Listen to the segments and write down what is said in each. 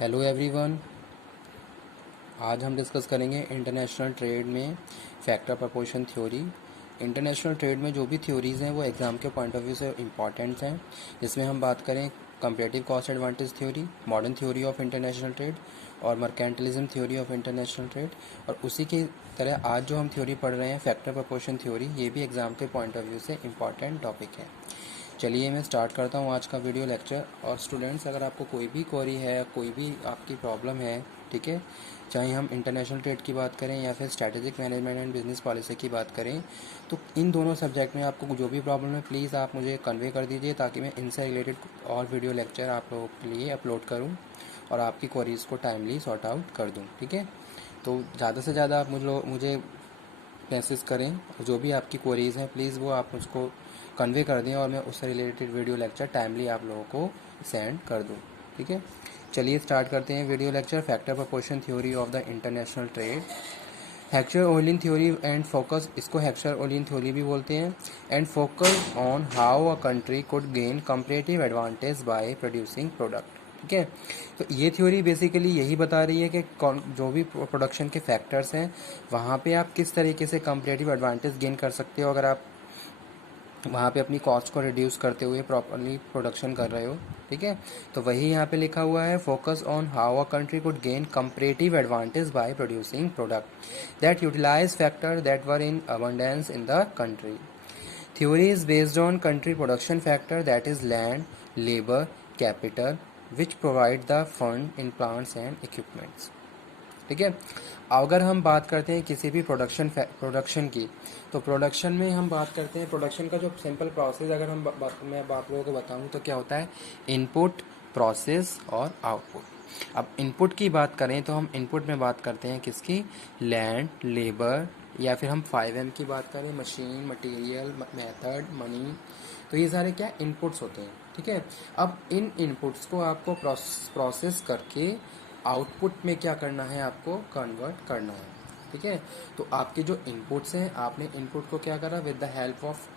Hello everyone. आज हम discuss करेंगे इंटरनेशनल ट्रेड में factor proportion theory. International trade में जो भी थ्योरीज़ हैं वो एग्ज़ाम के पॉइंट ऑफ व्यू से इम्पॉर्टेंट हैं। इसमें हम बात करें comparative cost advantage theory, modern theory of international trade और mercantilism theory of international trade. और उसी की तरह आज जो हम थ्योरी पढ़ रहे हैं फैक्टर प्रपोर्शन थ्योरी, ये भी एग्ज़ाम के पॉइंट ऑफ व्यू से इम्पॉर्टेंट टॉपिक है। चलिए मैं स्टार्ट करता हूँ आज का वीडियो लेक्चर। और स्टूडेंट्स, अगर आपको कोई भी क्वेरी है, कोई भी आपकी प्रॉब्लम है, ठीक है, चाहे हम इंटरनेशनल ट्रेड की बात करें या फिर strategic management and business policy की बात करें, तो इन दोनों सब्जेक्ट में आपको जो भी प्रॉब्लम है प्लीज़ आप मुझे कन्वे कर दीजिए, ताकि मैं इनसे रिलेटेड और वीडियो लेक्चर आप लोगों के लिए अपलोड करूँ और आपकी क्वेरीज़ को टाइमली सॉर्ट आउट कर दूँ। ठीक है, तो ज़्यादा से ज़्यादा आप मुझे मैसेज करें, जो भी आपकी क्वेरीज़ हैं प्लीज़ वो आप मुझको कन्वे कर दें और मैं उससे रिलेटेड वीडियो लेक्चर टाइमली आप लोगों को सेंड कर दूं। ठीक है, चलिए स्टार्ट करते हैं video lecture. Factor proportion theory of the international trade. Heckscher-Olin theory and focus, इसको हेक्सर-ओलिन थ्योरी भी बोलते हैं। And focus on how a country could gain comparative advantage by producing product. ठीक है, तो ये थ्योरी बेसिकली यही बता रही है कि जो भी प्रोडक्शन के फैक्टर्स हैं वहाँ पे आप किस तरीके से कंपैरेटिव एडवांटेज गेन कर सकते हो, अगर आप वहाँ पे अपनी कॉस्ट को रिड्यूस करते हुए प्रॉपरली प्रोडक्शन कर रहे हो। ठीक है, तो वही यहाँ पे लिखा हुआ है, focus on how a country could gain comparative advantage by producing product that utilise factor that were in abundance in the country. Theory is based on country production factor, that is land, labor, capital, which provide the fund in plants and equipments. ठीक है, अगर हम बात करते हैं किसी भी production की, तो प्रोडक्शन में हम बात करते हैं प्रोडक्शन का जो सिंपल प्रोसेस, अगर मैं आप लोगों को बताऊं तो क्या होता है, इनपुट, प्रोसेस और आउटपुट। अब इनपुट की बात करें तो हम इनपुट में बात करते हैं किसकी, लैंड, लेबर, या फिर हम 5M की बात करें, मशीन, मटेरियल, मेथड, मनी। तो ये सारे क्या इनपुट्स होते हैं। ठीक है, अब इन इनपुट्स को आपको प्रोसेस करके आउटपुट में क्या करना है, आपको कन्वर्ट करना है। ठीक है, तो आपके जो इनपुट्स हैं, आपने इनपुट को क्या करा, विद द हेल्प ऑफ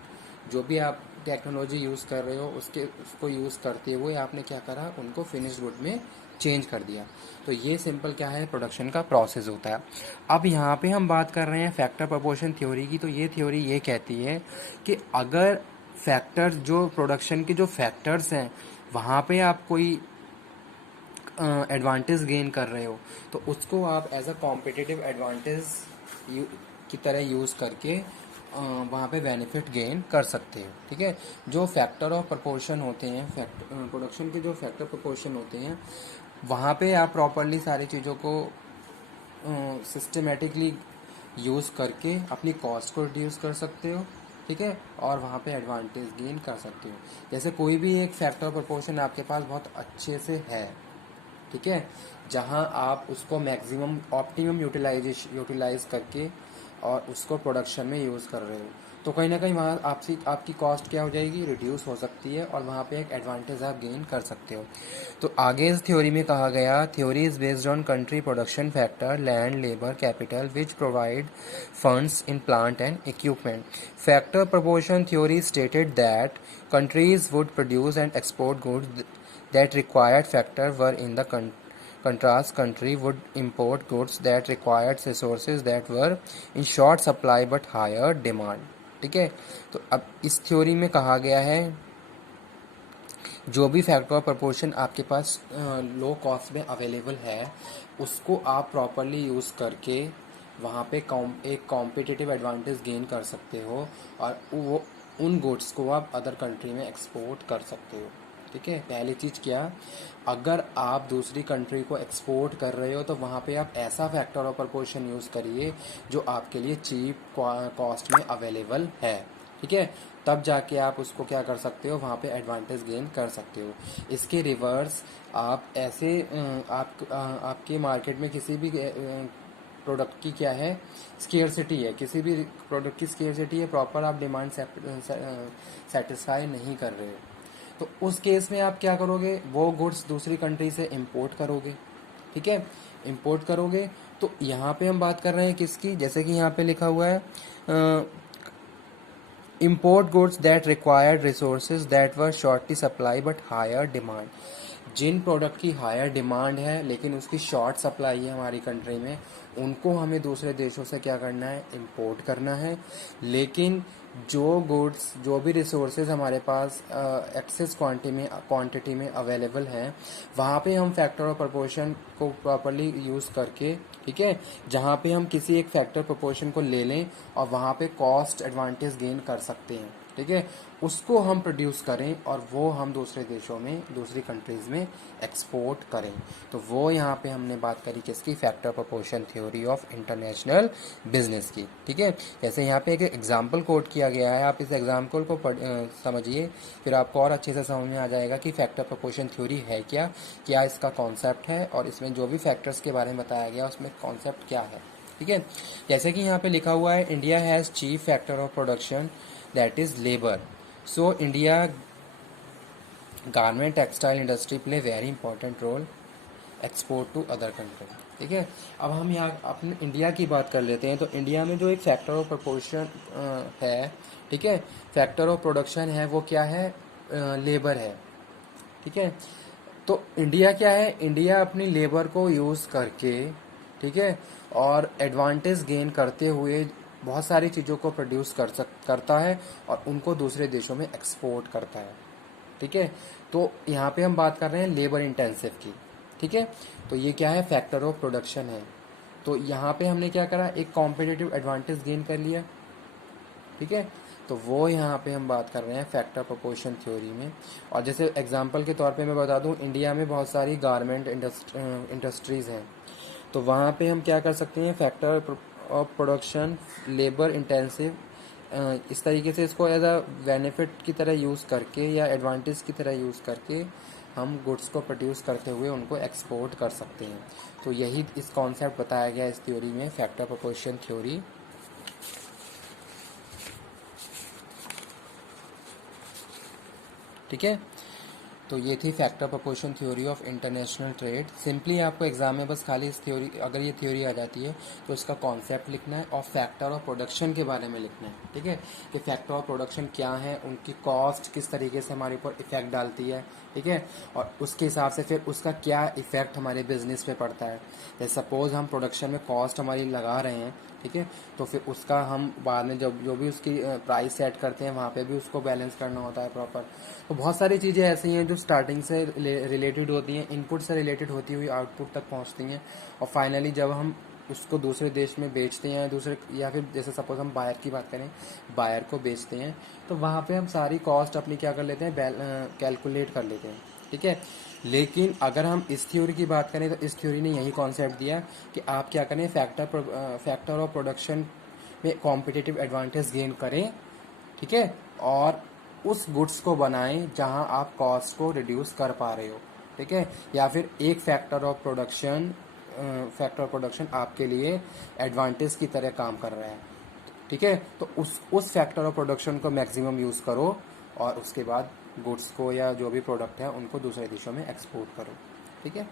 जो भी आप टेक्नोलॉजी यूज़ कर रहे हो उसको यूज़ करते हुए आपने क्या करा, उनको फिनिश गुड में चेंज कर दिया। तो ये सिंपल क्या है, प्रोडक्शन का प्रोसेस होता है। अब यहाँ पे हम बात कर रहे हैं फैक्टर प्रपोर्शन थ्योरी की। तो ये थ्योरी ये कहती है कि अगर फैक्टर्स, जो प्रोडक्शन के जो फैक्टर्स हैं, वहाँ पे आप कोई एडवांटेज गेन कर रहे हो, तो उसको आप एज अ कॉम्पिटिटिव एडवांटेज की तरह यूज़ करके वहाँ पे बेनिफिट गेन कर सकते हो। ठीक है, जो फैक्टर ऑफ प्रपोर्शन होते हैं, प्रोडक्शन के जो फैक्टर प्रपोर्शन होते हैं, वहाँ पे आप प्रॉपरली सारी चीज़ों को सिस्टमेटिकली यूज़ करके अपनी कॉस्ट को रिड्यूस कर सकते हो। ठीक है, और वहाँ पे एडवांटेज गेन कर सकते हो। जैसे कोई भी एक फैक्टर प्रपोर्शन आपके पास बहुत अच्छे से है, ठीक है, जहां आप उसको मैक्सिमम ऑप्टिमम यूटिलाइज करके और उसको प्रोडक्शन में यूज़ कर रहे हो, तो कहीं ना कहीं वहाँ आपकी कॉस्ट क्या हो जाएगी, रिड्यूस हो सकती है, और वहाँ पे एक एडवांटेज आप गेन कर सकते हो। तो आगे इस थ्योरी में कहा गया, theory is based on country production factor, land, labour, capital, which provide funds in plant and equipment. Factor proportion theory stated that countries would produce and export goods that required factor were in the contrast country would import goods that required resources that were in short supply but higher demand। ठीक है, तो अब इस theory में कहा गया है, जो भी फैक्टर ऑफ प्रपोर्शन आपके पास लो कॉस्ट में अवेलेबल है, उसको आप प्रॉपरली यूज़ करके वहाँ पे एक कॉम्पिटिटिव एडवांटेज गेन कर सकते हो, और वो उन गुड्स को आप अदर कंट्री में एक्सपोर्ट कर सकते हो। ठीक है, पहली चीज़ क्या, अगर आप दूसरी कंट्री को एक्सपोर्ट कर रहे हो तो वहाँ पे आप ऐसा फैक्टर ऑफ प्रपोर्शन यूज़ करिए जो आपके लिए चीप कॉस्ट में अवेलेबल है। ठीक है, तब जाके आप उसको क्या कर सकते हो, वहाँ पे एडवांटेज गेन कर सकते हो। इसके रिवर्स आप ऐसे आपके मार्केट में किसी भी प्रोडक्ट की क्या है, स्केयरसिटी है, किसी भी प्रोडक्ट की स्केयरसिटी है, प्रॉपर आप डिमांड सेटिस्फाई नहीं कर रहे हो, तो उस केस में आप क्या करोगे, वो गुड्स दूसरी कंट्री से इंपोर्ट करोगे। ठीक है, इंपोर्ट करोगे, तो यहाँ पे हम बात कर रहे हैं किसकी, जैसे कि यहाँ पे लिखा हुआ है import goods that required resources that were shortly supply but higher demand. जिन प्रोडक्ट की हायर डिमांड है लेकिन उसकी शॉर्ट सप्लाई है हमारी कंट्री में, उनको हमें दूसरे देशों से क्या करना है, इंपोर्ट करना है. लेकिन जो गुड्स, जो भी रिसोर्सेज हमारे पास एक्सेस क्वांटिटी में अवेलेबल हैं, वहाँ पे हम फैक्टर ऑफ प्रोपोर्शन को प्रॉपरली यूज़ करके, ठीक है, जहाँ पे हम किसी एक फैक्टर प्रोपोर्शन को ले लें और वहाँ पे कॉस्ट एडवांटेज गेन कर सकते हैं, ठीक है, उसको हम प्रोड्यूस करें और वो हम दूसरे देशों में, दूसरी कंट्रीज़ में एक्सपोर्ट करें. तो वो यहाँ पे हमने बात करी किसकी, factor proportion theory of international business की. ठीक है, जैसे यहाँ पे एक एग्जांपल कोट किया गया है, आप इस एग्जांपल को समझिए, फिर आपको और अच्छे से समझ में आ जाएगा कि फैक्टर प्रोपोर्शन थ्योरी है क्या इसका कॉन्सेप्ट है, और इसमें जो भी फैक्टर्स के बारे में बताया गया उसमें कॉन्सेप्ट क्या है. ठीक है, जैसे कि यहाँ पे लिखा हुआ है, India has chief factor of production that is labour. So India garment textile industry play very important role export to other country. ठीक है, अब हम यहाँ अपने इंडिया की बात कर लेते हैं. तो इंडिया में जो एक फैक्टर ऑफ प्रोपोर्शन है, ठीक है, फैक्टर ऑफ प्रोडक्शन है, वो क्या है, लेबर है. ठीक है, तो इंडिया क्या है, इंडिया अपनी लेबर को यूज़ करके, ठीक है, और एडवांटेज गेन करते हुए बहुत सारी चीज़ों को प्रोड्यूस करता है और उनको दूसरे देशों में एक्सपोर्ट करता है. ठीक है, तो यहाँ पे हम बात कर रहे हैं लेबर इंटेंसिव की. ठीक है, तो ये क्या है, फैक्टर ऑफ प्रोडक्शन है. तो यहाँ पे हमने क्या करा, एक कॉम्पिटिटिव एडवांटेज गेन कर लिया. ठीक है, तो वो यहाँ पे हम बात कर रहे हैं फैक्टर प्रोपोर्शन थ्योरी में. और जैसे एग्जांपल के तौर पे मैं बता दूँ, इंडिया में बहुत सारी गारमेंट इंडस्ट्रीज़ हैं, तो वहाँ पे हम क्या कर सकते हैं, factor of production labour intensive, इस तरीके से इसको एज अ बेनिफिट की तरह यूज़ करके या एडवांटेज की तरह यूज़ करके हम गुड्स को प्रोड्यूस करते हुए उनको एक्सपोर्ट कर सकते हैं. तो यही इस कॉन्सेप्ट बताया गया इस थ्योरी में, फैक्टर प्रोपोर्शन थ्योरी. ठीक है, तो ये थी factor proportion theory of international trade. Simply आपको एग्जाम में बस खाली इस थ्योरी, अगर ये थ्योरी आ जाती है तो इसका कॉन्सेप्ट लिखना है और फैक्टर ऑफ प्रोडक्शन के बारे में लिखना है. ठीक है, कि फैक्टर ऑफ प्रोडक्शन क्या है, उनकी कॉस्ट किस तरीके से हमारे ऊपर इफेक्ट डालती है. ठीक है, और उसके हिसाब से फिर उसका क्या इफेक्ट हमारे बिजनेस पे पड़ता है. जैसे सपोज हम प्रोडक्शन में कॉस्ट हमारी लगा रहे हैं, ठीक है, तो फिर उसका हम बाद में जब जो भी उसकी प्राइस सेट करते हैं वहाँ पे भी उसको बैलेंस करना होता है प्रॉपर. तो बहुत सारी चीज़ें ऐसी हैं जो स्टार्टिंग से रिलेटेड होती हैं, इनपुट से रिलेटेड होती हुई आउटपुट तक पहुँचती हैं, और फाइनली जब हम उसको दूसरे देश में बेचते हैं, दूसरे, या फिर जैसे सपोज हम बायर की बात करें, बायर को बेचते हैं, तो वहाँ पे हम सारी कॉस्ट अपनी क्या कर लेते हैं, कैलकुलेट कर लेते हैं. ठीक है, लेकिन अगर हम इस थ्योरी की बात करें तो इस थ्योरी ने यही कॉन्सेप्ट दिया कि आप क्या करें, फैक्टर ऑफ प्रोडक्शन में कॉम्पिटिटिव एडवांटेज गेन करें. ठीक है, और उस गुड्स को बनाएं जहां आप कॉस्ट को रिड्यूस कर पा रहे हो. ठीक है, या फिर एक फैक्टर ऑफ प्रोडक्शन आपके लिए एडवांटेज की तरह काम कर रहा है. ठीक है, तो उस फैक्टर ऑफ प्रोडक्शन को मैक्सिमम यूज़ करो और उसके बाद गुड्स को या जो भी प्रोडक्ट है उनको दूसरे देशों में एक्सपोर्ट करो. ठीक है.